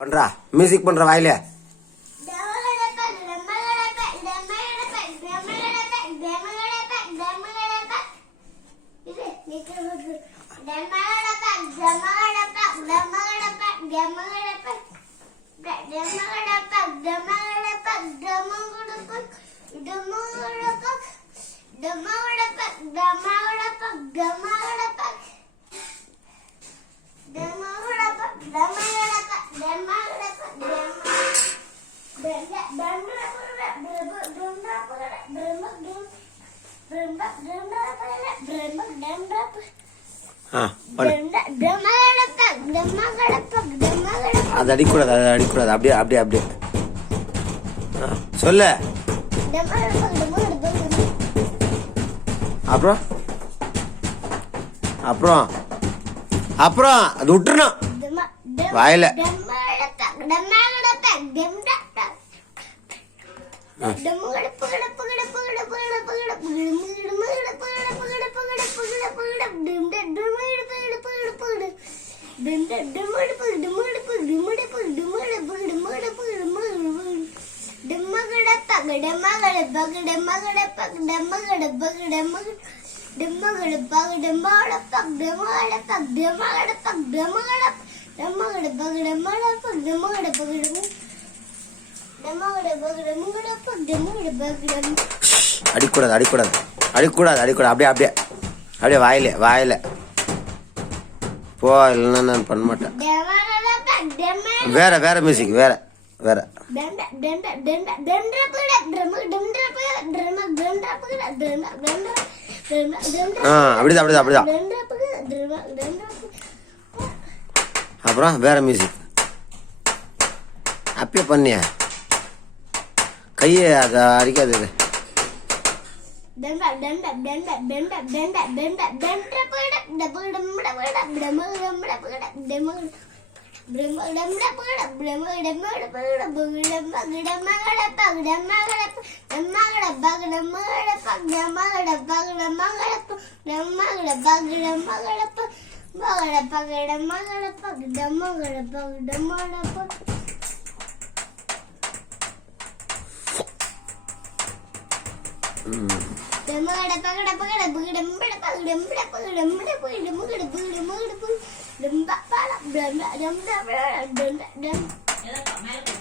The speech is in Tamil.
பண்றா மியூசிக் பண்ற வாயில அது அடிக்கூடாது, அது அடிக்கூடாது. அப்படியே அப்படியே அப்படியே சொல்லு. அப்புறம் அப்புறம் அப்புறம் அது விட்டுறணும் வாயில. அடிக்கூடாது அடிக்கூடாது அடிக்கூடாது அடிக்கூடாது. அப்படியே அப்படியே அப்படியே வாயில வாயில போ, இல்லைன்னா நான் பண்ண மாட்டேன். வேற வேற மியூசிக் வேற வேற. அப்படிதான் அப்படிதான் அப்படிதான். அப்புறம் வேற மியூசிக் அப்பயே பண்ணிய கையை அதை அடிக்காது. Dem